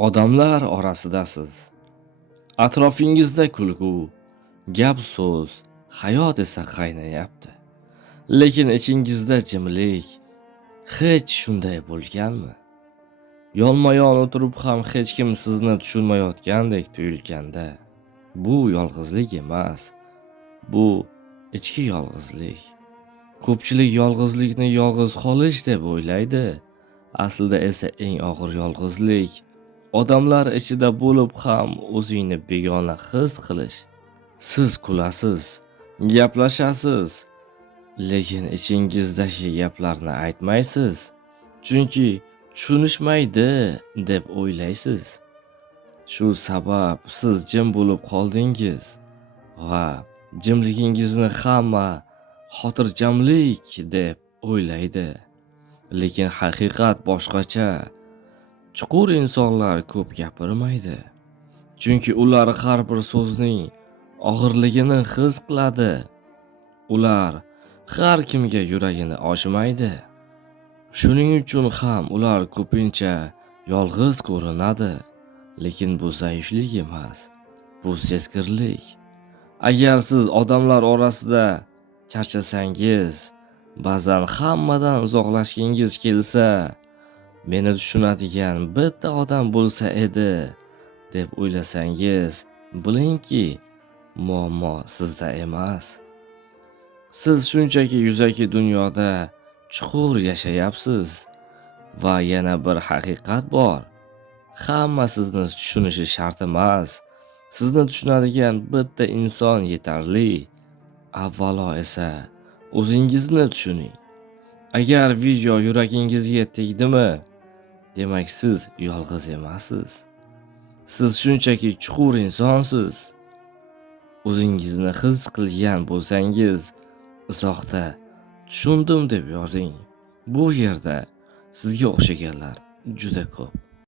Odamlar orasidasiz. Atrofingizda kulgu, gap-so'z, hayot esa qaynayapti. Lekin ichingizda jimlik. Hech shunday bo'lganmi? Yonma-yon o'tirib ham hech kim sizni tushunmayotgandek tuyulganda, bu yolg'izlik emas, bu ichki yolg'izlik. Ko'pchilik yolg'izlikni yolg'iz qolish deb o'ylaydi. Aslida esa eng og'ir yolg'izlik odamlar ichida bo'lib ham o'zingni begona his qilish. Siz kulasiz, gaplashasiz, lekin ichingizdagi gaplarni aytmaysiz, chunki tushunishmaydi deb o'ylaysiz. Shu sabab siz jim bo'lib qoldingiz va jimligingizni hamma xotirjamlik deb o'ylaydi. Lekin haqiqat boshqacha. Chuqur insonlar ko'p gapirmaydi. Chunki ular har bir so'zning og'irligini his qiladi. Ular har kimga yuragini ochmaydi. Shuning uchun ham ular ko'pincha yolg'iz ko'rinadi. Lekin bu zaiflik emas, bu sezgirlik. Agar siz odamlar orasida charchasangiz, ba'zan hammadan uzoqlashgingiz kelsa, meni tushunadigan bitta odam bo'lsa edi deb o'ylasangiz, bilingki, muammo sizda emas. Siz shunchaki yuzaki dunyoda chuqur yashayapsiz va yana bir haqiqat bor. Hamma sizni tushunishi shart emas. Sizni tushunadigan bitta inson yetarli. Avvalo esa o'zingizni tushuning. Agar video yuragingizga tegdimi, demak siz yolg'iz emassiz. Siz shunchaki chuqur insonsiz. O'zingizni his qilgan bo'lsangiz, izohda tushundim deb yozing. Bu yerda sizga o'xshaganlar juda ko'p.